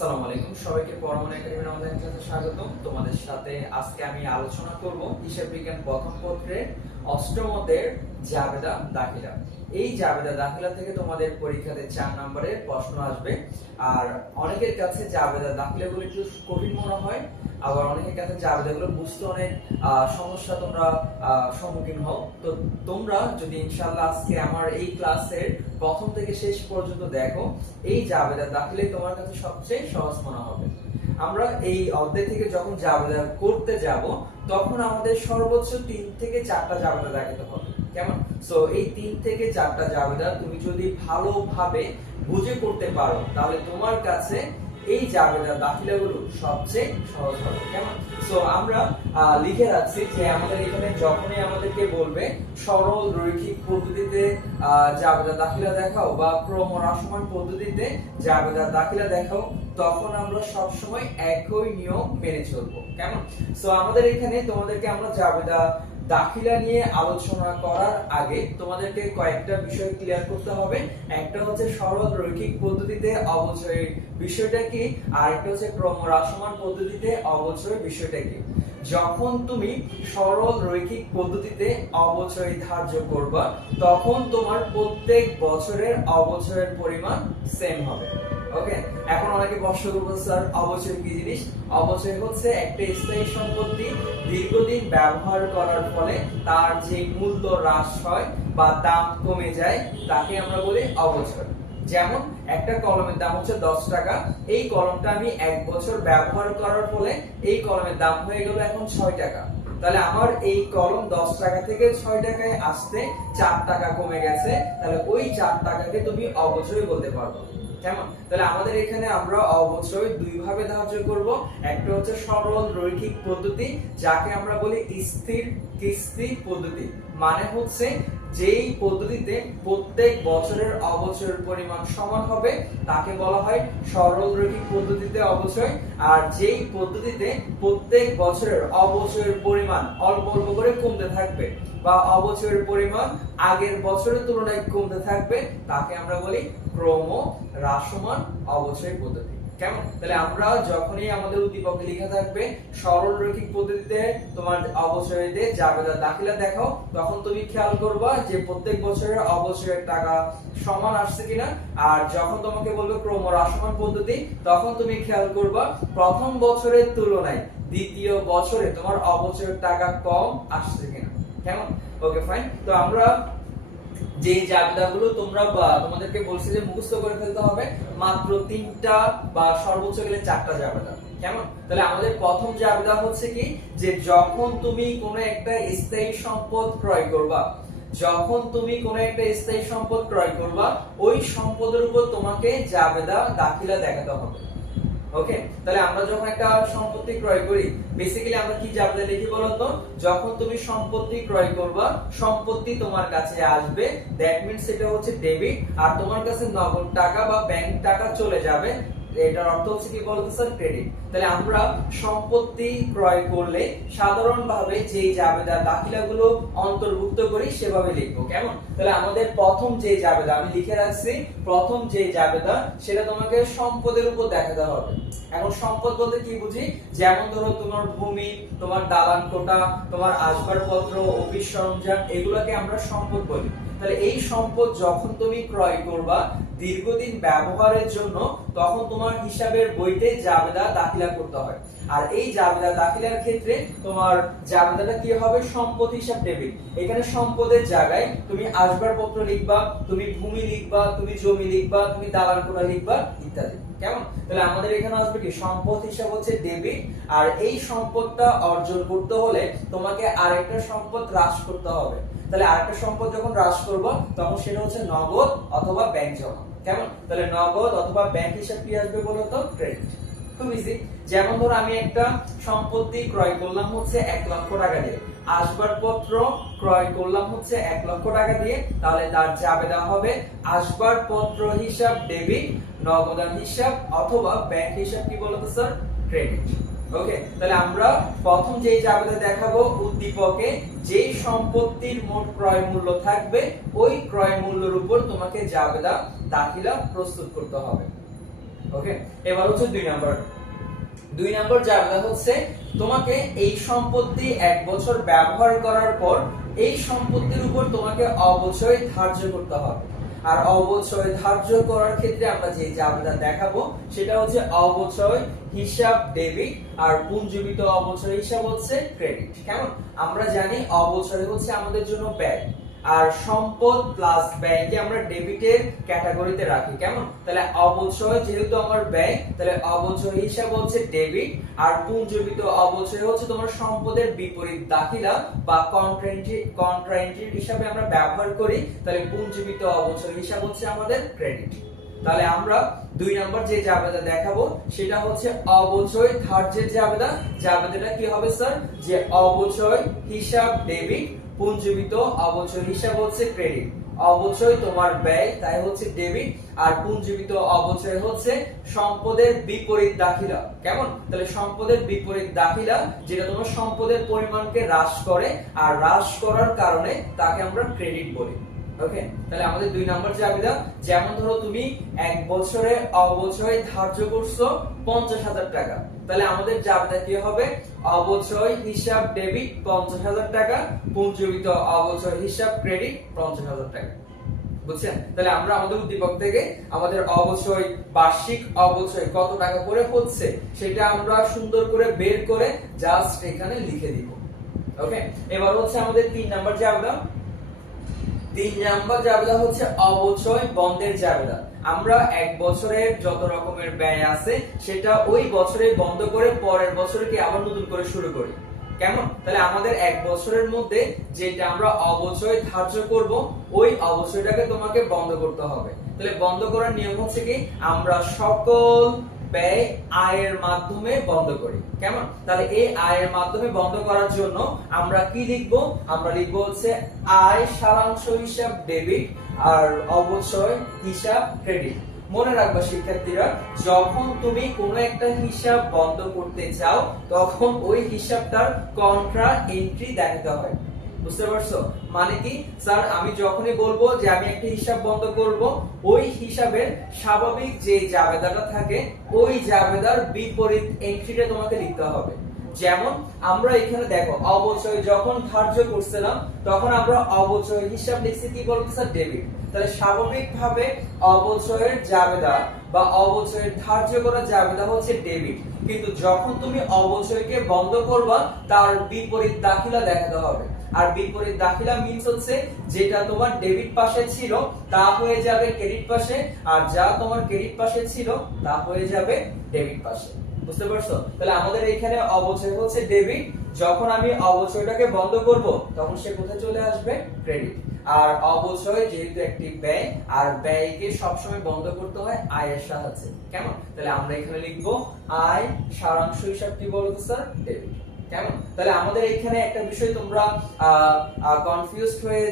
আসসালামু আলাইকুম সবাইকে পরমাণু একাডেমির অনলাইন ক্লাসে স্বাগতম। তোমাদের সাথে আজকে আমি আলোচনা করব হিসাব বিজ্ঞান প্রথম পত্রের অষ্টম অধ্যায়ের জাবেদা দাখিলা। এই জাবেদা দাখিলা থেকে তোমাদের পরীক্ষাতে 4 নম্বরের প্রশ্ন আসবে। আর অনেকের কাছে জাবেদা দাখিলাগুলো একটু কঠিন মনে হয়, আবার অনেকের কাছে জাবেদাগুলো বুঝতে অনেক সমস্যা তোমরা সম্মুখীন হও। তো তোমরা যদি ইনশাআল্লাহ আজকে আমার এই ক্লাসের প্রথম থেকে শেষ পর্যন্ত দেখো, এই জাবেদা দাখিলে তোমার কাছে সবচেয়ে সহজ মনে হবে। আমরা এই অধ্যায় থেকে যখন জাবেদা করতে যাব তখন আমাদের সর্বোচ্চ 3 থেকে 4টা জাবেদা দেখাতে হবে। কেমন? সো এই 3 থেকে 4টা জাবেদা তুমি যদি ভালোভাবে বুঝে করতে পারো তাহলে তোমার কাছে এই জাবেদা দাখিলাগুলো সবচেয়ে সহজ হবে। কেমন? সো আমরা লিখে রাখছি যে আমাদের এখানে যখনই আমাদেরকে বলবে সরল রৈখিক পদ্ধতিতে জাবেদা দাখিলা দেখাও বা ক্রমহ্রাসমান পদ্ধতিতে জাবেদা দাখিলা দেখাও, তখন আমরা সব সময় একই নিয়ম মেনে চলবো। কেমন? সো আমাদের এখানে তোমাদেরকে আমরা জাবেদা দাখিলা নিয়ে আলোচনা করার আগে তোমাদেরকে কয়েকটা বিষয় ক্লিয়ার করতে হবে। একটা হচ্ছে সরল রৈখিক পদ্ধতিতে অবচয়ের বিষয়টা কি, আর একটা হচ্ছে ক্রমহ্রাসমান পদ্ধতিতে অবচয়ের বিষয়টা কি। যখন তুমি সরল রৈখিক পদ্ধতিতে অবচয় ধার্য করবা তখন তোমার প্রত্যেক বছরের অবচয়ের পরিমাণ সেম হবে। ওকে, এখন অনেকে প্রশ্ন করবে স্যার অবচয় কি জিনিস? অবচয় হচ্ছে একটা স্থায়ী সম্পত্তি দীর্ঘদিন ব্যবহার করার ফলে তার যে মূল্য হ্রাস হয় বা দাম কমে যায় তাকে আমরা বলি অবচয়। যেমন একটা কলমের দাম হচ্ছে 10 টাকা, এই কলমটা আমি 1 বছর ব্যবহার করার ফলে এই কলমের দাম হয়ে গেল এখন 6 টাকা। তাহলে আমার এই কলম 10 টাকা থেকে 6 টাকায় আসতে 4 টাকা কমে গেছে, তাহলে ওই 4 টাকাকে তুমি অবচয় বলতে পারবে। কেমন? তাহলে আমাদের এখানে আমরা অবচয় দুই ভাবে ধার্য করব। একটা হচ্ছে সরল রৈখিক পদ্ধতি, যাকে আমরা বলি স্থির কিস্তি পদ্ধতি। মানে হচ্ছে যেই পদ্ধতিতে প্রত্যেক বছরের অবচয়ের পরিমাণ সমান হবে তাকে বলা হয় সরল রৈখিক পদ্ধতিতে অবচয়। আর যেই পদ্ধতিতে প্রত্যেক বছরের অবচয়ের পরিমাণ অল্প অল্প করে কমতে থাকবে বা অবচয়ের পরিমাণ আগের বছরের তুলনায় কমতে থাকবে তাকে আমরা বলি ক্রমহ্রাসমান অবচয় পদ্ধতি। কেমন? তাহলে আমরা যখনই আমাদের উদ্দীপকে লেখা থাকবে সরল রৈখিক পদ্ধতিতে তোমার অবচয়তে জাবেদা দাখিলা দেখাও, তখন তুমি খেয়াল করবা যে প্রত্যেক বছরের অবচয়ের টাকা সমান আসছে কিনা। আর যখন তোমাকে বলবে ক্রমহ্রাসমান পদ্ধতি তখন তুমি খেয়াল করবা প্রথম বছরের তুলনায় দ্বিতীয় বছরে তোমার অবচয়ের টাকা কম আসছে কিনা। কেমন? Okay fine. তো আমরা যে জাবেদাগুলো তোমরা তোমাদেরকে বলছি যে মুখস্থ করে ফেলতে হবে, মাত্র 3টা বা সর্বোচ্চ গেলে 4টা জাবেদা। কেমন? তাহলে আমাদের প্রথম জাবেদা হচ্ছে কি, যে যখন তুমি কোনো একটা স্থায়ী সম্পদ ক্রয় করবা, যখন তুমি কোনো একটা স্থায়ী সম্পদ ক্রয় করবা ওই সম্পদের উপর তোমাকে জাবেদা দাখিলা দেখাতে হবে। ওকে, তাহলে আমরা যখন একটা সম্পত্তি ক্রয় করি বেসিক্যালি আমরা কি জাবেদা লিখি বলতো? যখন তুমি সম্পত্তি ক্রয় করবা সম্পত্তি তোমার কাছে আসবে, দ্যাট মিন্স এটা হচ্ছে ডেবিট, আর তোমার কাছে নগদ টাকা বা ব্যাংক টাকা চলে যাবে, এটার অর্থ হচ্ছে কি বলতো স্যার? ক্রেডিট। তাহলে আমরা সম্পত্তি ক্রয় করলে সাধারণভাবে যে জাবেদা দাখিলাগুলো অন্তর্ভুক্ত করি সেভাবে লিখবো। কেমন? তাহলে আমাদের প্রথম যে জাবেদা আমি লিখে রাখছি, প্রথম যে জাবেদা সেটা তোমাকে সম্পদের উপর দেখাতে হবে। এখন সম্পদ বলতে কি বুঝি? যেমন ধরো তোমার ভূমি, তোমার দালান কোঠা, তোমার আসবাবপত্র, অফিস সরঞ্জাম, এগুলোকে আমরা সম্পদ বলি। তাহলে এই সম্পদ যখন তুমি ক্রয় করবা দীর্ঘদিন ব্যবহারের জন্য তখন তোমার হিসাবের বইতে জাবেদা দাখিলা করতে হয়। আর এই জাবেদা দাখিলার ক্ষেত্রে তোমার জাবেদাটা কি হবে? সম্পদ হিসাব ডেবিট। এখানে সম্পদের জায়গায় তুমি আসবাবপত্র লিখবা, তুমি ভূমি লিখবা, তুমি জমি লিখবা, তুমি দালান কোঠা লিখবা ইত্যাদি। কেমন? তাহলে আমাদের এখানে আসবে কি সম্পদ হিসাব হচ্ছে ডেবিট, আর এই সম্পদটা অর্জন করতে হলে তোমাকে আরেকটা সম্পদ হ্রাস করতে হবে। তাহলে আরেকটা সম্পদ যখন হ্রাস করব তখন সেটা হচ্ছে নগদ অথবা ব্যাংক জমা। কেমন? তাহলে নগদ অথবা ব্যাংক হিসাব কি আসবে বলতো? ক্রেডিট। খুব ইজি। যেমন ধরো আমি একটা সম্পত্তি ক্রয় করলাম হচ্ছে 1 লক্ষ টাকা দিয়ে, আসবাবপত্র ক্রয় করলাম হচ্ছে 1 লক্ষ টাকা দিয়ে, তাহলে তার জাবেদা হবে আসবাবপত্র হিসাব ডেবিট, নগদান হিসাব অথবা ব্যাংক হিসাব কি বলতো স্যার? ক্রেডিট। ওকে, তাহলে আমরা প্রথম যে জাবেদা দেখাবো উদ্দীপকে যেই সম্পত্তির মোট ক্রয় মূল্য থাকবে ওই ক্রয় মূল্যের উপর তোমাকে জাবেদা দাখিলা প্রস্তুত করতে হবে। ওকে, এবার হচ্ছে 2 নম্বর জাবেদা হচ্ছে তোমাকে এই সম্পত্তি 1 বছর ব্যবহার করার পর এই সম্পত্তির উপর তোমাকে অবচয় ধার্য করতে হবে। আর অবচয় ধার্য করার ক্ষেত্রে আমরা যে জাবেদা দেখাবো সেটা হচ্ছে অবচয় হিসাব ডেবিট আর পুঞ্জীবিত অবচয় হিসাব হচ্ছে ক্রেডিট। কেমন? আমরা জানি অবচয় হচ্ছে আমাদের জন্য ব্যয়, আর সম্পদ প্লাস ব্যয়কে আমরা ডেবিটের ক্যাটাগরিতে রাখি। কেমন? তাহলে অবচয় যেহেতু আমার ব্যয়, তাহলে অবচয় হিসাব হচ্ছে ডেবিট, আর পুঞ্জীবিত অবচয় হচ্ছে তোমার সম্পদের বিপরীত দাখিলা বা কন্ট্রাএন্ট্রি হিসাবে আমরা ব্যবহার করি। তাহলে পুঞ্জীবিত অবচয় হিসাব হচ্ছে আমাদের ক্রেডিট। তাহলে আমরা 2 নম্বর যে জাবেদা দেখাবো সেটা হচ্ছে অবচয় ধার্যের জাবেদা। জাবেদাটা কি হবে স্যার? যে অবচয় হিসাব ডেবিট, পুঞ্জীবিত অবচয় হিসাব হচ্ছে ক্রেডিট। অবচয় তোমার ব্যয়, তাই হচ্ছে ডেবিট, আর পুঞ্জীবিত অবচয় হচ্ছে সম্পদের বিপরীত দাখিলা। কেমন? তাহলে সম্পদের বিপরীত দাখিলা যেটা তোমার সম্পদের পরিমাণকে হ্রাস করে, আর হ্রাস করার কারণে তাকে আমরা ক্রেডিট বলি। ওকে, তাহলে আমাদের 2 নম্বর জাবেদা, যেমন ধরো তুমি 1 বছরে অবচয় ধার্য করছো 50,000 টাকা, তাহলে আমাদের জাবেদা কি হবে? অবচয় হিসাব ডেবিট 50,000 টাকা, পুঞ্জীবিত অবচয় হিসাব ক্রেডিট 50,000 টাকা। বুঝছেন? তাহলে আমরা আমাদের উদ্দীপক থেকে আমাদের অবচয়, বার্ষিক অবচয় কত টাকা করে হচ্ছে সেটা আমরা সুন্দর করে বের করে জাস্ট এখানে লিখে দিব। ওকে, এবার হচ্ছে আমাদের 3 নম্বর জাবেদা। 3 নম্বর জাবেদা হচ্ছে অবচয় বন্ধের জাবেদা। আমরা 1 বছরের যত রকমের ব্যয় আছে সেটা ওই বছরে বন্ধ করে পরের বছরে কি আবার নতুন করে শুরু করি। কেমন? তাহলে আমাদের 1 বছরের মধ্যে যেটা আমরা অবচয় ধার্য করব ওই অবচয়টাকে তোমাকে বন্ধ করতে হবে। তাহলে বন্ধ করার নিয়ম হচ্ছে কি, আমরা সকল ব্যয় আয়ের মাধ্যমে বন্ধ করি। কেমন? তাহলে এই আয়ের মাধ্যমে বন্ধ করার জন্য আমরা কি লিখব? আমরা লিখব হচ্ছে আয় সারাংশ হিসাব ডেবিট আর অবচয় হিসাব ক্রেডিট। মনে রাখবা শিক্ষার্থীরা, যখন তুমি কোনো একটা হিসাব বন্ধ করতে চাও তখন ওই হিসাবটার কন্ট্রা এন্ট্রি দেখাতে হয়। বুঝতে পারছো? মানে কি স্যার, আমি যখনই বলবো যে আমি একটা হিসাব বন্ধ করব, ওই হিসাবের স্বাভাবিক যে জাবেদাটা থাকে ওই জাবেদার বিপরীত এন্ট্রিটা তোমাকে লিখতে হবে। যেমন আমরা এখানে দেখো অবচয় যখন ধার্য করছিলাম তখন আমরা অবচয় হিসাব লিখছি কি বলতো স্যার? ডেবিট। তাহলে স্বাভাবিকভাবে অবচয়ের জাবেদা বা অবচয়ের ধার্য করা জাবেদা হচ্ছে ডেবিট, কিন্তু যখন তুমি অবচয়কে বন্ধ করবা তার বিপরীত দাখিলা দেখাতে হবে। আর বিপরীত দাখিলা মিন্স হচ্ছে যেটা তোমার ডেবিট পাশে ছিল তা হয়ে যাবে ক্রেডিট পাশে, আর যা তোমার ক্রেডিট পাশে ছিল তা হয়ে যাবে ডেবিট পাশে। বুঝতে পারছো? তাহলে আমাদের এখানে অবচয় হচ্ছে ডেবিট, যখন আমি অবচয়টাকে বন্ধ করব তখন সে কোথায় চলে আসবে? ক্রেডিট। আর অবচয় যেহেতু একটি ব্যয়, আর ব্যয়কে সবসময় বন্ধ করতে হয় আয়ের সাহায্যে। কেমন? তাহলে আমরা এখানে লিখব আয় সারাংশ হিসাব কি বলতো স্যার? ডেবিট। কেমন? তাহলে আমাদের এখানে একটা বিষয় তোমরা কনফিউজড হয়ে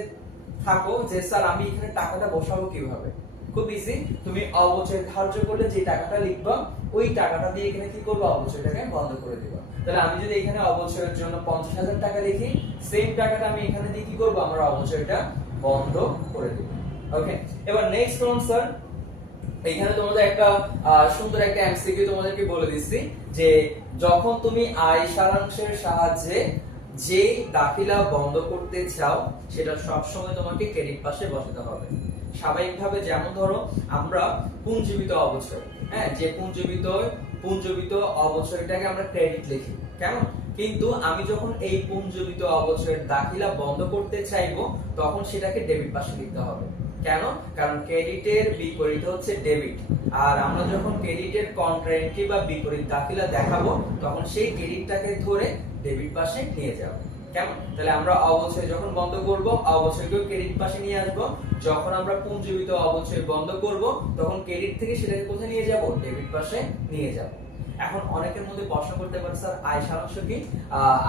থাকো যে স্যার আমি এখানে টাকাটা বসাবো কিভাবে? খুব ইজি, তুমি অবচয় ধার্য করলে যে টাকাটা লিখবা ওই টাকাটা দিয়ে এখানে কি করবা? অবচয়টাকে বন্ধ করে দিবা। তাহলে আমি যদি এখানে অবচয়ের জন্য 50,000 টাকা লিখি, সেম টাকাটা আমি এখানে দিয়ে কি করব? আমরা অবচয়টা বন্ধ করে দেব। ওকে, এবার নেক্সট কোন স্যার, এখানে তোমাদের একটা সুন্দর একটা এমসিকিউ তোমাদেরকে বলে দিচ্ছি যে যখন তুমি আয় সারাংশের সাহায্যে যে দাখিলা বন্ধ করতে চাও সেটা সব সময় তোমাকে ক্রেডিট পাশে বসাতে হবে। স্বাভাবিকভাবে যেমন ধরো আমরা পুঞ্জীবিত অবচয়, হ্যাঁ, যে পুঞ্জীবিত অবচয়টাকে আমরা ক্রেডিট লিখি। কেমন? কিন্তু আমি যখন এই পুঞ্জীবিত অবচয়ের দাখিলা বন্ধ করতে চাইবো তখন সেটাকে ডেবিট পাশে লিখতে হবে। কেন? কারণ ক্রেডিটের বিপরীত হচ্ছে ডেবিট, আর আমরা যখন ক্রেডিটের কন্ট্রাএন্ট্রি বা বিপরীত দাখিলা দেখাবো তখন সেই ক্রেডিটটাকে ধরে ডেবিট পাশে নিয়ে যাব। কেমন? তাহলে আমরা অবচয় যখন বন্ধ করব অবচয়কেও ক্রেডিট পাশে নিয়ে আসব, যখন আমরা পুঞ্জীবিত অবচয় বন্ধ করব তখন ক্রেডিট থেকে সেটাকে কোথায় নিয়ে যাব? ডেবিট পাশে নিয়ে যাব। এখন অনেকের মধ্যে প্রশ্ন করতে পারে স্যার আয় সারাংশ কি?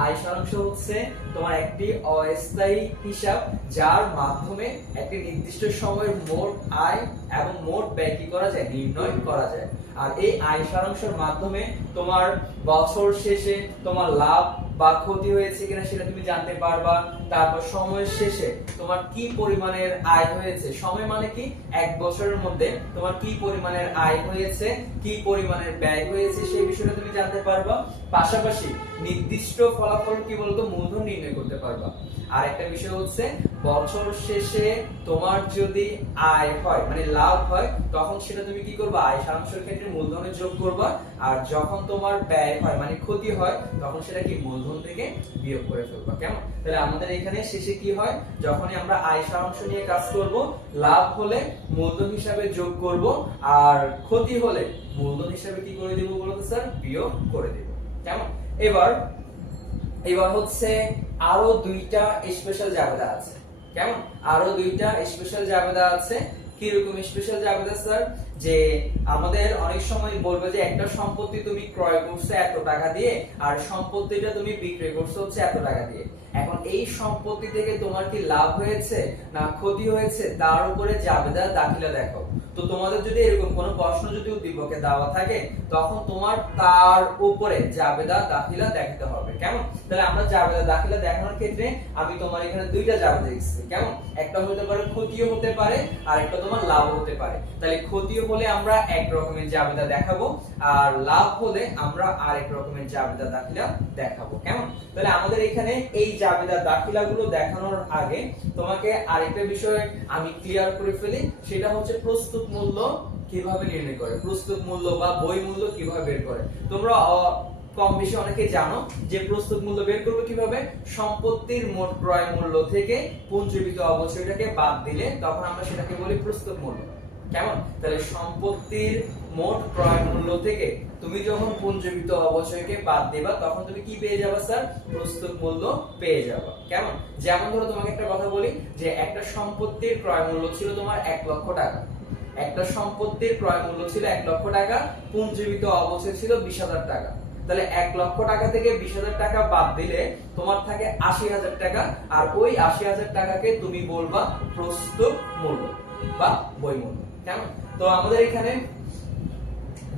আয় সারাংশ হচ্ছে তোমার একটি অস্থায়ী হিসাব যার মাধ্যমে একটি নির্দিষ্ট সময়ের মোট আয় এবং মোট ব্যয় কি করা যায়? নির্ণয় করা যায়। আর এই আয় সারাংশের মাধ্যমে তোমার বছর শেষে তোমার লাভ বা ক্ষতি হয়েছে কিনা সেটা তুমি জানতে পারবা। তারপর সময়ের শেষে তোমার কি পরিমাণের আয় হয়েছে, সময় মানে কি, এক বছরের মধ্যে তোমার কি পরিমাণের আয় হয়েছে, কি পরিমাণের ব্যয় হয়েছে সেই বিষয়টা তুমি জানতে পারবা। পাশাপাশি নির্দিষ্ট ফলাফল কি বলতো, মূলধন নির্ণয় করতে পারবা। আর একটা বিষয় হচ্ছে বছর শেষে তোমার যদি আয় হয় মানে লাভ হয়, তখন সেটা তুমি কি করবা, আয় সারাংশের ক্ষেত্রে মূলধনে যোগ করবা। আর যখন তোমার ব্যয় হয় মানে ক্ষতি হয়, তখন সেটা কি মূলধন থেকে বিয়োগ করে ফেলবা। কেমন? তাহলে আমাদের এখানে শেষে কি হয়, যখনই আমরা আয় সারাংশ নিয়ে কাজ করব, লাভ হলে মূলধন হিসাবে যোগ করব, আর ক্ষতি হলে মূলধন হিসাবে কি করে দেব বলতো স্যার, বিয়োগ করে দেব। কেমন? এবার হচ্ছে আরো দুইটা স্পেশাল জাবেদা আছে। কেমন? আরো দুইটা স্পেশাল জাবেদা আছে। কি রকম স্পেশাল জাবেদা স্যার, যে আমাদের অনেক সময় বলবে যে একটা সম্পত্তি তুমি ক্রয় করছো এত টাকা দিয়ে, আর সম্পত্তিটা তুমি বিক্রি করছো হচ্ছে এত টাকা দিয়ে। এখন এই সম্পত্তি থেকে তোমার কি লাভ হয়েছে না ক্ষতি হয়েছে, তার উপরে জাবেদা দাখিলা দেখো। তো তোমাদের যদি এরকম কোনো প্রশ্ন যদি উদ্দীপকে দেওয়া থাকে, তখন তোমার তার উপরে জাবেদা দাখিলা দেখতে হবে। কেমন? তাহলে আমরা জাবেদা দাখিলা দেখানোর ক্ষেত্রে আমি তোমার এখানে দুইটা জাবেদা দিচ্ছি। কেমন? একটা হতে পারে ক্ষতিও হতে পারে, আর একটা তোমার লাভ হতে পারে। তাহলে ক্ষতিও হলে আমরা এক রকমের জাবেদা দেখাবো, আর লাভ হলে আমরা আরেক রকমের জাবেদা দাখিলা দেখাবো। কেমন? তাহলে আমাদের এখানে এই জাবেদা দাখিলাগুলো দেখানোর আগে তোমাকে আরেকটা বিষয় আমি ক্লিয়ার করে ফেলি, সেটা হচ্ছে প্রস্তুত মূল্য কিভাবে নির্ণয় করে, প্রস্তুত মূল্য বা বই মূল্য কিভাবে বের করে। তোমরা কম বেশি অনেকে জানো যে প্রস্তুত মূল্য বের করবে কিভাবে, সম্পত্তির মোট ক্রয় মূল্য থেকে পুঞ্জীবিত অবচয়টাকে বাদ দিলে তখন আমরা সেটাকে বলি প্রস্তুত মূল্য। কেমন? তাহলে সম্পত্তির মোট ক্রয় মূল্য থেকে তুমি যখন পুঞ্জীবিত অবচয়কে বাদ দিবা, তখন তুমি কি পেয়ে যাবে স্যার, প্রস্তুত মূল্য পেয়ে যাবে। কেমন? যেমন ধরো তোমাকে একটা কথা বলি, যে একটা সম্পত্তির ক্রয় মূল্য ছিল তোমার 1 লক্ষ টাকা, একটা সম্পত্তির ক্রয় মূল্য ছিল 1 লক্ষ টাকা, পুঞ্জীবিত অবচয় ছিল 20,000 টাকা। তাহলে 1 লক্ষ টাকা থেকে 20,000 টাকা বাদ দিলে তোমার থাকে 80,000 টাকা, আর ওই 80,000 টাকাকে তুমি বলবা প্রস্তুত মূল্য বা বই মূল্য। কেমন? তো আমাদের এখানে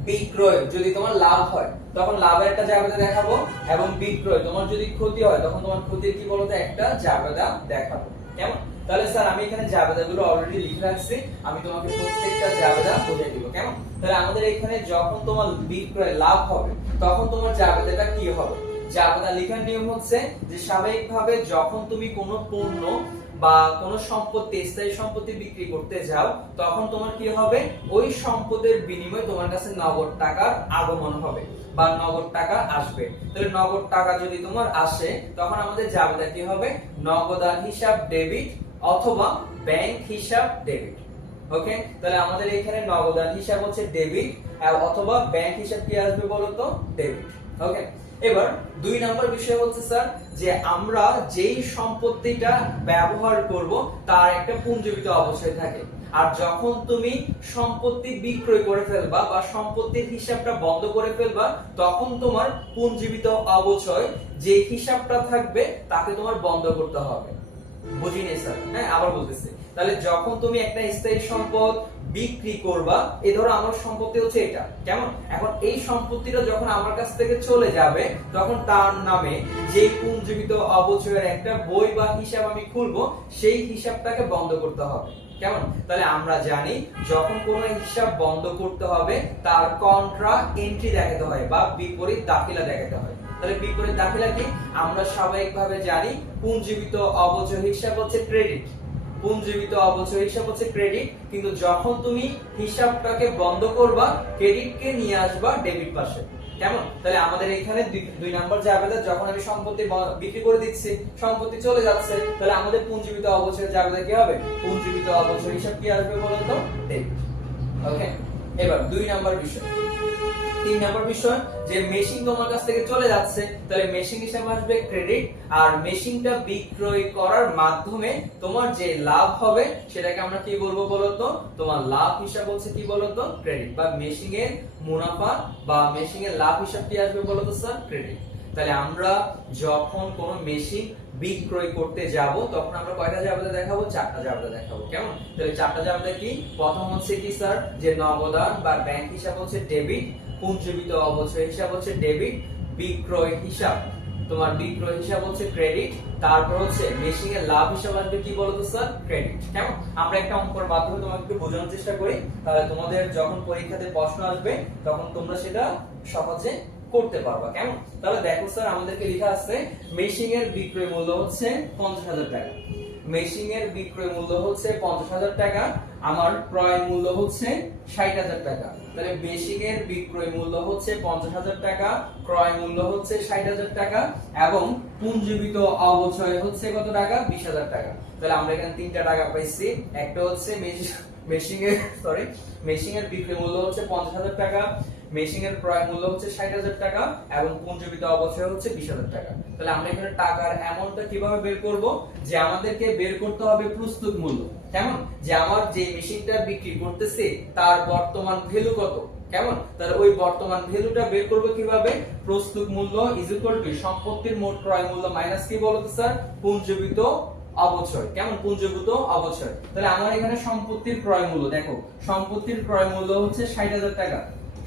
বিক্রয় যদি তোমার লাভ হয়, তখন লাভের একটা জাবেদা দেখাবো, এবং বিক্রয় তোমার যদি ক্ষতি হয়, তখন তোমার ক্ষতির কি বলতো একটা জাবেদা দেখাবো। কেমন? তাহলে স্যার আমি এখানে জাবেদাগুলো অলরেডি লিখে রাখছি, আমি তোমাকে প্রত্যেকটা জাবেদা বুঝিয়ে দিব। কেমন? তাহলে আমাদের এখানে যখন তোমার বিক্রয় লাভ হবে, তখন তোমার জাবেদাটা কি হবে, জাবেদা লেখার নিয়ম হচ্ছে যে স্বাভাবিকভাবে যখন তুমি কোনো পণ্য বা কোনো সম্পত্তি, স্থায়ী সম্পত্তি বিক্রি করতে যাও, তখন তোমার কি হবে, ওই সম্পদের বিনিময়ে তোমার কাছে নগদ টাকার আগমন হবে বা নগদ টাকা আসবে। তাহলে নগদ টাকা যদি তোমার আসে, তখন আমাদের জাবেদা কি হবে, নগদান হিসাব ডেবিট অথবা ব্যাংক হিসাব ডেবিট। ওকে? তাহলে আমাদের এখানে নগদান হিসাব হচ্ছে ডেবিট, অথবা ব্যাংক হিসাব কি আসবে বলতো, ডেবিট। ওকে? এবার 2 নম্বর বিষয় হচ্ছে স্যার, যে আমরা যেই সম্পত্তিটা ব্যবহার করব তার একটা পুঞ্জীবিত অবচয় থাকে, আর যখন তুমি সম্পত্তি বিক্রয় করে ফেলবা বা সম্পত্তির হিসাবটা বন্ধ করে ফেলবা, তখন তোমার পুঞ্জীবিত অবচয় যে হিসাবটা থাকবে তাকে তোমার বন্ধ করতে হবে। বুঝিনি স্যার? হ্যাঁ, আবার বলতেছি। তাহলে যখন তুমি একটা স্থায়ী সম্পদ বিক্রি করবা, এই ধরো আমার সম্পত্তি হচ্ছে এটা। কেমন? এখন এই সম্পত্তিটা যখন আমার কাছ থেকে চলে যাবে, তখন তার নামে যে পুঞ্জীবিত অবচয়ের একটা বই বা হিসাব আমি খুলবো, সেই হিসাবটাকে বন্ধ করতে হবে। কেমন? তাহলে আমরা জানি যখন কোনো হিসাব বন্ধ করতে হবে, তার কন্ট্রা এন্ট্রি দেখাতে হয় বা বিপরীত দাখিলা দেখাতে হয়। তাহলে বিপরীত দাখিলা কি, আমরা স্বাভাবিকভাবে জানি পুঞ্জীবিত অবচয় হিসাব হচ্ছে ক্রেডিট, পুঞ্জীবিত অবচয় হিসাব হচ্ছে ক্রেডিট, কিন্তু যখন তুমি হিসাবটাকে বন্ধ করবা, ক্রেডিটকে নিয়ে আসবা ডেবিট পাশে। কেমন? তাহলে আমাদের এখানে 2 নম্বর জাবেদা, যখন আমি সম্পত্তি বিক্রি করে দিচ্ছি, সম্পত্তি চলে যাচ্ছে, তাহলে আমাদের পুঞ্জীবিত অবচয়ের জাবেদা কি হবে, পুঞ্জীবিত অবচয় হিসাব কি আসবে বলতো, ডেবিট। ওকে? এবার 2 নম্বর বিষয়। 3 নম্বর বিষয়, যে মেশিন তোমার কাছ থেকে চলে যাচ্ছে, তাহলে মেশিন হিসাবে আসবে ক্রেডিট, আর মেশিনটা বিক্রয় করার মাধ্যমে তোমার যে লাভ হবে সেটাকে আমরা কি বলবো বলতো, তোমার লাভ হিসাব হচ্ছে কি বলতো, ক্রেডিট, বা মেশিন এর মুনাফা বা মেশিন এর লাভ হিসাব কি আসবে বলতো স্যার, ক্রেডিট। তাহলে আমরা যখন কোনো মেশিন বিক্রয় করতে যাব, তখন আমরা কয়টা জাবেদা দেখাবো, 4টা জাবেদা দেখাবো। কেমন? তাহলে 4টা জাবেদা কি, প্রথম হচ্ছে কি স্যার, যে নগদান বা ব্যাংক হিসাব হচ্ছে ডেবিট, পুঞ্জীবিত অবচয় হিসাব হচ্ছে ডেবিট, বিক্রয় হিসাব তোমার বিক্রয় হিসাব হচ্ছে ক্রেডিট, তারপর হচ্ছে মেশিং এর লাভ হিসাব আসবে কি বলতো স্যার, ক্রেডিট। কেমন? আমরা একটা অঙ্কের মাধ্যমে তোমাকে একটু বোঝানোর চেষ্টা করি, তাহলে তোমাদের যখন পরীক্ষাতে প্রশ্ন আসবে তখন তোমরা সেটা সহজে করতে পারবা। কেমন? তাহলে দেখো স্যার, আমাদেরকে লেখা আছে মেশিং এর বিক্রয় মূল্য হচ্ছে 50,000 টাকা। মেশিং এর বিক্রয় মূল্য হচ্ছে 50,000 টাকা, আমার ক্রয় মূল্য হচ্ছে 60,000 টাকা। তাহলে মেশিং এর বিক্রয় মূল্য হচ্ছে 50,000 টাকা, ক্রয় মূল্য হচ্ছে 60,000 টাকা এবং পুঞ্জীবিত অবচয় হচ্ছে কত টাকা, 20,000 টাকা। তাহলে আমরা এখানে তিনটা টাকা পাইছি। একটা হচ্ছে মেশিং এর বিক্রয় মূল্য হচ্ছে 50,000 টাকা, মেশিং এর ক্রয় মূল্য হচ্ছে 60,000 টাকা এবং পুঞ্জীবিত অবচয় হচ্ছে 20,000 টাকা। তাহলে আমরা এখানে টাকার অ্যামাউন্টটা কিভাবে বের করব, যে আমাদেরকে বের করতে হবে প্রস্তুত মূল্য। কেমন? যে আমার যে মেশিনটা বিক্রি করতেছে তার বর্তমান ভ্যালু কত। কেমন? তাহলে ওই বর্তমান ভ্যালুটা বের করব কিভাবে, প্রস্তুত মূল্য ইজ ইকুয়াল টু সম্পত্তির মোট ক্রয় মূল্য মাইনাস কি বলতো স্যার, পুঞ্জীবিত অবচয়। কেমন? পুঞ্জীভূত অবচয়। তাহলে আমার এখানে সম্পত্তির ক্রয় মূল্য, দেখো সম্পত্তির ক্রয় মূল্য হচ্ছে 60,000 টাকা,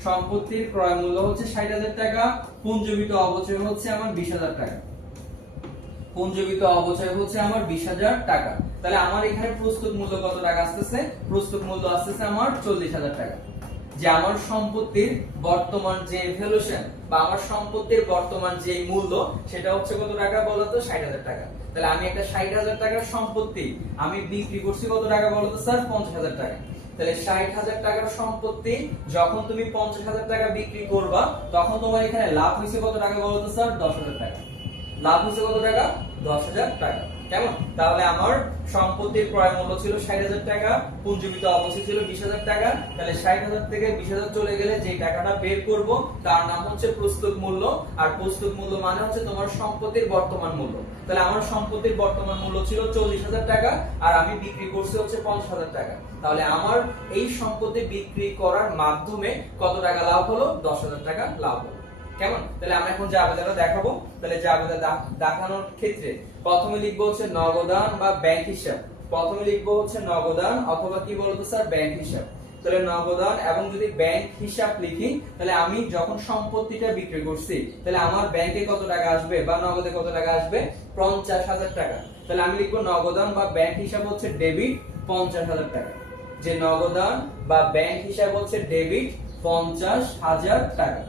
সম্পত্তির ক্রয় মূল্য হচ্ছে 60,000 টাকা, পুঞ্জীভূত অবচয় হচ্ছে আমার 20,000 টাকা, পুঞ্জীভূত অবচয় হচ্ছে আমার 20,000 টাকা। তাহলে আমার এখানে প্রস্তুত মূল্য কত টাকা আসতেছে, প্রস্তুত মূল্য আসতেছে আমার 40,000 টাকা। যে আমার সম্পত্তির বর্তমান যে ভ্যালুয়েশন বা আমার সম্পত্তির বর্তমান যে মূল্য সেটা হচ্ছে কত টাকা বলতো, 60,000 টাকা। তাহলে আমি একটা 60,000 টাকার সম্পত্তি আমি বিক্রি করছি কত টাকা বলতো স্যার, 50,000 টাকা। তাহলে 60,000 টাকার সম্পত্তি যখন তুমি 50,000 টাকা বিক্রি করবা তখন তোমার এখানে লাভ হয়েছে কত টাকা বলতো স্যার, 10,000 টাকা। লাভ হয়েছে কত টাকা, 10,000 টাকা। কেমন? তাহলে আমার সম্পত্তির ক্রয় মূল্য ছিল 60,000 টাকা, পুঞ্জীবিত অবচয় ছিল 20,000 টাকা। তাহলে 60,000 থেকে 20,000 চলে গেলে যে টাকাটা বের করব তার নাম হচ্ছে প্রস্তুত মূল্য। আর প্রস্তুত মূল্য মানে হচ্ছে তোমার সম্পত্তির বর্তমান মূল্য। তাহলে আমার সম্পত্তির বর্তমান মূল্য ছিল 40,000 টাকা আর আমি বিক্রি করছি হচ্ছে 50,000 টাকা। তাহলে আমার এই সম্পত্তি বিক্রি করার মাধ্যমে কত টাকা লাভ হলো, 10,000 টাকা লাভ হলো। কেমন? তাহলে আমরা এখন জাবেদাটা দেখাবো। তাহলে জাবেদা দেখানোর ক্ষেত্রে প্রথমে লিখবো হচ্ছে নগদান বা ব্যাংক হিসাব। প্রথমে লিখবো হচ্ছে নগদান অথবা কি বলতো স্যার, ব্যাংক হিসাব। তাহলে নগদান এবং যদি ব্যাংক হিসাব লিখি তাহলে আমি যখন সম্পত্তিটা বিক্রি করছি তাহলে আমার ব্যাংকে কত টাকা আসবে বা নগদে কত টাকা আসবে, 50,000 টাকা। তাহলে আমি লিখবো নগদান বা ব্যাংক হিসাব হচ্ছে ডেবিট 50,000 টাকা। যে নগদান বা ব্যাংক হিসাব হচ্ছে ডেবিট 50,000 টাকা।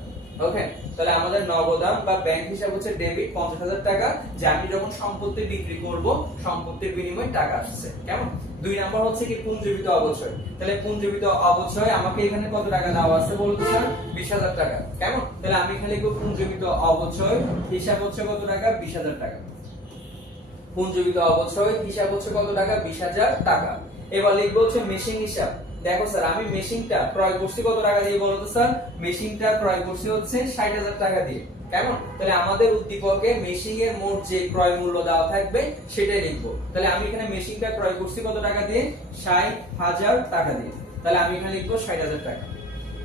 ওকে, তাহলে আমাদের নগদান বা ব্যাংক হিসাব হচ্ছে ডেবিট 50,000 টাকা, যে আমি যখন সম্পত্তি বিক্রি করব সম্পত্তির বিনিময়ে টাকা আসছে। কেমন? দুই নাম্বার হচ্ছে কি পুঞ্জীবিত অবচয়। তাহলে পুঞ্জীবিত অবচয় আমাকে এখানে কত টাকা দেওয়া আছে বলতো স্যার, 20,000 টাকা। কেমন? তাহলে আমি এখানে লিখব পুঞ্জীবিত অবচয় হিসাব হচ্ছে কত টাকা, 20,000 টাকা। পুঞ্জীবিত অবচয় হিসাব হচ্ছে কত টাকা, 20,000 টাকা। এবার লিখবো হচ্ছে মেশিন হিসাব। দেখো স্যার, আমি মেশিনটা ক্রয় করছি কত টাকা দিয়ে বলতো স্যার, মেশিনটা ক্রয় করছি হচ্ছে 60,000 টাকা দিয়ে। কেমন? তাহলে আমাদের উদ্দীপকে মেশিন এর মোট যে ক্রয় মূল্য দেওয়া থাকবে সেটাই লিখবো। তাহলে আমি এখানে মেশিনটা ক্রয় করছি কত টাকা দিয়ে, 60,000 টাকা দিয়ে। তাহলে আমি এখানে লিখবো 60,000 টাকা।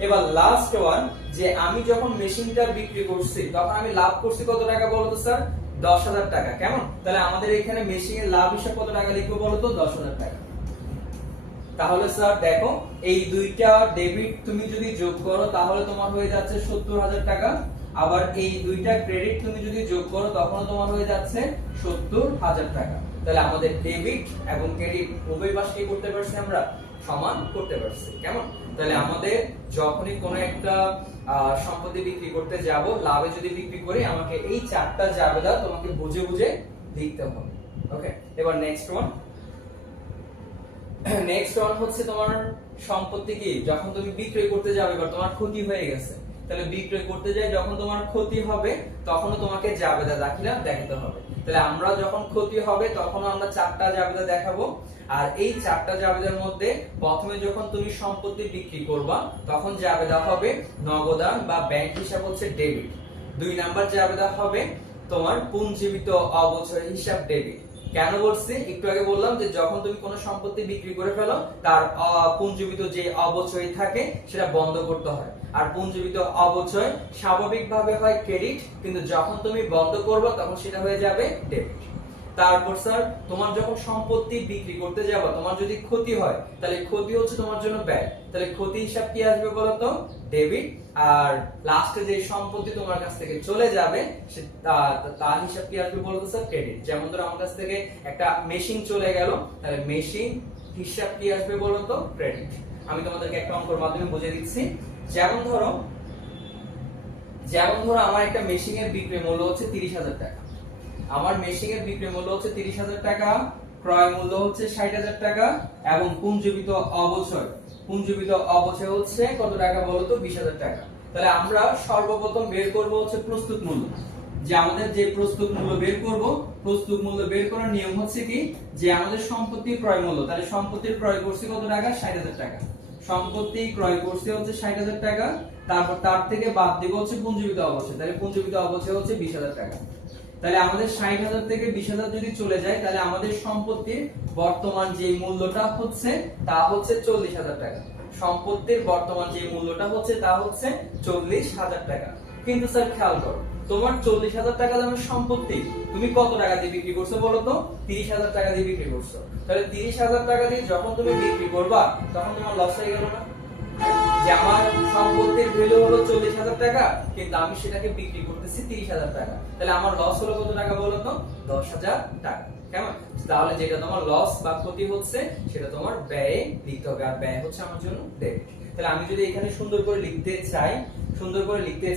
এবার লাস্ট ওয়ান, যে আমি যখন মেশিনটা বিক্রি করছি তখন আমি লাভ করছি কত টাকা বলতো স্যার, 10,000 টাকা। কেমন? তাহলে আমাদের এখানে মেশিন এর লাভ হিসাব কত টাকা লিখবো বলতো, 10,000 টাকা। তাহলে স্যার দেখো, এই দুইটা ডেবিট তুমি যদি যোগ করো তাহলে তোমার হয়ে যাচ্ছে 70,000 টাকা। আবার এই দুইটা ক্রেডিট তুমি যদি যোগ করো তখন তোমার হয়ে যাচ্ছে 70,000 টাকা। তাহলে আমাদের ডেবিট এবং ক্রেডিট উভয় পাশে করতে পারছি, আমরা সমান করতে পারছি। কেমন? তাহলে আমাদের যখনই কোনো একটা সম্পত্তি বিক্রি করতে যাব, লাভে যদি বিক্রি করি আমাকে এই চারটা জাবেদা তোমাকে বুঝে বুঝে লিখতে হবে। ওকে, এবার নেক্সট ওয়ান। নেক্সট ওয়ান হচ্ছে তোমার সম্পত্তি কি যখন তুমি বিক্রয় করতে যাবে বা তোমার ক্ষতি হয়ে গেছে, তাহলে বিক্রয় করতে যাই যখন তোমার ক্ষতি হবে তখনও তোমাকে জাবেদা দাখিলা দেখাতে হবে। তাহলে আমরা যখন ক্ষতি হবে তখন আমরা চারটা জাবেদা দেখাবো। আর এই চারটা জাবেদার মধ্যে প্রথমে যখন তুমি সম্পত্তি বিক্রি করবা তখন জাবেদা হবে নগদান বা ব্যাংক হিসাব হচ্ছে ডেবিট। দুই নাম্বার জাবেদা হবে তোমার পুঞ্জীবিত অবচয় হিসাব ডেবিট। কেন বলছি, একটু আগে বললাম যে যখন তুমি কোনো সম্পত্তি বিক্রি করে ফেলো তার পুঞ্জীবিত যে অবচয় থাকে সেটা বন্ধ করতে হয়। আর পুঞ্জীবিত অবচয় স্বাভাবিকভাবে হয় ক্রেডিট, কিন্তু যখন তুমি বন্ধ করবে তখন সেটা হয়ে যাবে ডেবিট। তারপর স্যার তোমার যখন সম্পত্তি বিক্রি করতে যাবা, তোমার যদি ক্ষতি হয় তাহলে ক্ষতি হচ্ছে তোমার জন্য ব্যয়, তাহলে ক্ষতি হিসাব কি আসবে বলতো? ডেবিট। আর লাস্টে যে সম্পত্তি তোমার কাছ থেকে চলে যাবে তার হিসাব কি আসবে বলতো স্যার? ক্রেডিট। যেমন ধরো আমার কাছ থেকে একটা মেশিন চলে গেল, তাহলে মেশিন হিসাব কি আসবে বলতো? ক্রেডিট। আমি তোমাদেরকে একটা অঙ্কের মাধ্যমে বুঝিয়ে দিচ্ছি। যেমন ধরো আমার একটা মেশিনের বিক্রি মূল্য হচ্ছে 30,000 টাকা। আমার মেশিনের বিক্রি মূল্য হচ্ছে 30,000 টাকা, ক্রয় মূল্য হচ্ছে 60,000 টাকা এবং পুঞ্জীবিত অবচয় হচ্ছে কত টাকা বলতো? 20,000 টাকা। তাহলে আমরা সর্বপ্রথম বের করব হচ্ছে প্রস্তুত মূল্য। যে আমাদের যে প্রস্তুত মূল্য বের করব, প্রস্তুত মূল্য বের করার নিয়ম হচ্ছে কি, যে আমাদের সম্পত্তির ক্রয় মূল্য, তাহলে সম্পত্তির ক্রয় করছি কত টাকা? 60,000 টাকা। সম্পত্তি ক্রয় করছি হচ্ছে 60,000 টাকা, তারপর তার থেকে বাদ দিব হচ্ছে পুঞ্জীবিত অবচয়, তাহলে পুঞ্জীবিত অবচয় হচ্ছে 20,000 টাকা। তাহলে আমাদের 60,000 থেকে 20,000 যদি চলে যায়, তাহলে আমাদের সম্পত্তির বর্তমান যে মূল্যটা হচ্ছে তা হচ্ছে 40,000 টাকা। সম্পত্তির বর্তমান যে মূল্যটা হচ্ছে তা হচ্ছে 40,000 টাকা। কিন্তু স্যার খেয়াল করো, তোমার 40,000 টাকা দামের সম্পত্তি তুমি কত টাকা দিয়ে বিক্রি করছো বলো তো? 30,000 টাকা দিয়ে বিক্রি করছো। তাহলে 30,000 টাকা দিয়ে যখন তুমি বিক্রি করবা তখন তোমার লস হয়ে গেল না? যে আমার সম্পত্তির ভ্যালু হলো 40,000 টাকা, কিন্তু আমি সেটাকে বিক্রি করতেছি 30,000 টাকা, তাহলে আমার লস হলো কত টাকা বলো তো? 10,000 টাকা। কেমন? তাহলে যেটা তোমার লস বা ক্ষতি হচ্ছে সেটা তোমার ব্যয়ে লিখতে হবে, আর ব্যয় হচ্ছে আমার জন্য ডেবিট। তাহলে আমি যদি এখানে সুন্দর করে লিখতে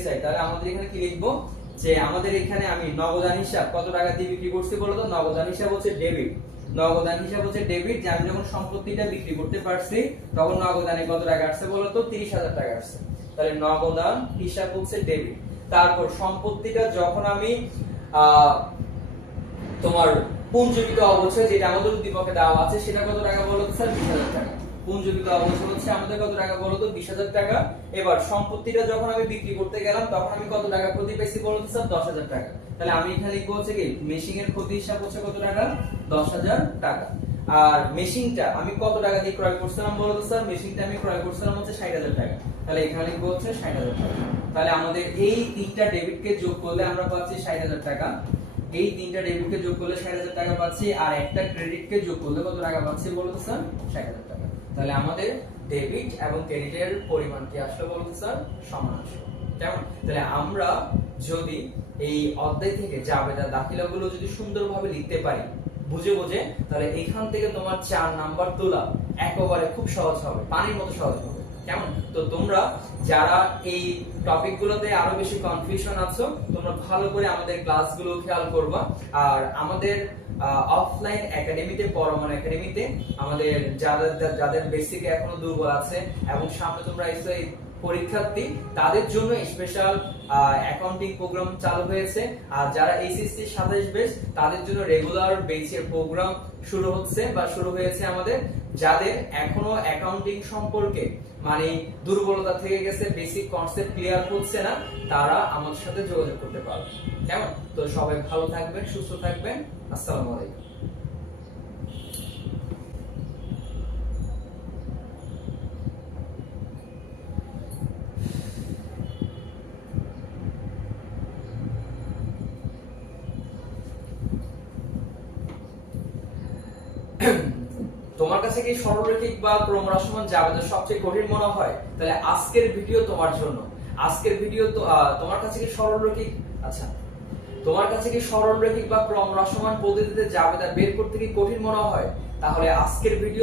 চাই তাহলে আমাদের এখানে কি লিখবো, যে আমাদের এখানে আমি নগদান হিসাব কত টাকা দিয়ে বিক্রি করছি বলো তো? নগদান হিসাব হচ্ছে ডেবিট। নগদান হিসাব হচ্ছে ডেবিট, যে আমি যখন সম্পত্তিটা বিক্রি করতে পারছি তখন নগদানে কত টাকা আসছে বলো তো? 30,000 টাকা আসছে। তাহলে নগদান হিসাব হচ্ছে ডেবিট। তারপর সম্পত্তিটা যখন আমি তোমার পুঞ্জীবিত অবচয়, যেটা আমাদের উদ্দীপকে দেওয়া আছে, সেটা কত টাকা বলো তো স্যার? 20,000 টাকা। পুঞ্জীবিত অবচয় হচ্ছে আমাদের কত টাকা বলো তো? 20,000 টাকা। এবার সম্পত্তিটা যখন আমি বিক্রি করতে গেলাম তখন আমি কত টাকা ক্ষতি পেয়েছি বলো তো স্যার? 10,000 টাকা। তাহলে আমি এখানে লিখবো হচ্ছে কি, মেশিনের ক্ষতি হিসাব হচ্ছে কত টাকা? 10,000 টাকা। আর মেশিনটা আমি কত টাকা দিয়ে ক্রয় করছিলাম বলো তো স্যার? মেশিনটা আমি ক্রয় করছিলাম হচ্ছে 60,000 টাকা। তাহলে এখানে লিখবো হচ্ছে 60,000 টাকা। তাহলে আমাদের এই তিনটা ডেবিটকে যোগ করলে আমরা পাচ্ছি 60,000 টাকা। এই তিনটা ডেবিটকে যোগ করলে 60,000 টাকা পাচ্ছি, আর একটা ক্রেডিটকে যোগ করলে কত টাকা পাচ্ছি বলো তো স্যার? 60,000 টাকা। তাহলে আমাদের ডেবিট এবং ক্রেডিটের পরিমাণ কি আসলে বলো তো স্যার? সমান আসলো। কেমন? তাহলে আমরা যদি এই অধ্যায় থেকে জাবেদা দাখিলাগুলো যদি সুন্দরভাবে লিখতে পারি বুঝে, তাহলে এখান থেকে তোমার 4 নাম্বার তোলা একেবারে খুব সহজ হবে, পানির মতো সহজ হবে। কেমন? তো তোমরা যারা এই টপিকগুলোতে আরো বেশি কনফিউশন আছো, তোমরা ভালো করে আমাদের ক্লাসগুলো খেয়াল করবা। আর আমাদের অফলাইন একাডেমিতে, পরমান একাডেমিতে আমাদের যাদের বেসিক এখনো দুর্বল আছে এবং সামনে তোমরা এই পরীক্ষার্থী, তাদের জন্য স্পেশাল অ্যাকাউন্টিং প্রোগ্রাম চালু হয়েছে। আর যারা এইচএসসি 27 ব্যাচ, তাদের জন্য রেগুলার বেচের প্রোগ্রাম শুরু হয়েছে আমাদের। যাদের এখনো অ্যাকাউন্টিং সম্পর্কে মানে দুর্বলতা থেকে গেছে, বেসিক কনসেপ্ট ক্লিয়ার হচ্ছে না, তারা আমাদের সাথে যোগাযোগ করতে পারবে। কেমন? তো সবাই ভালো থাকবেন, সুস্থ থাকবেন। আসসালামু আলাইকুম। তোমার কাছে কি সরলরৈখিক বা ক্রমহ্রাসমান জাবেদা সবচেয়ে কঠিন মনে হয়? তাহলে আজকের ভিডিও তোমার জন্য। আজকের ভিডিও তো তোমার কাছে কি সরলরৈখিক, আচ্ছা, তোমার কাছে কি সরলরৈখিক বা ক্রমহ্রাসমান পদ্ধতিতে জাবেদা বের করতে কি কঠিন মনে হয়? তাহলে আজকের ভিডিও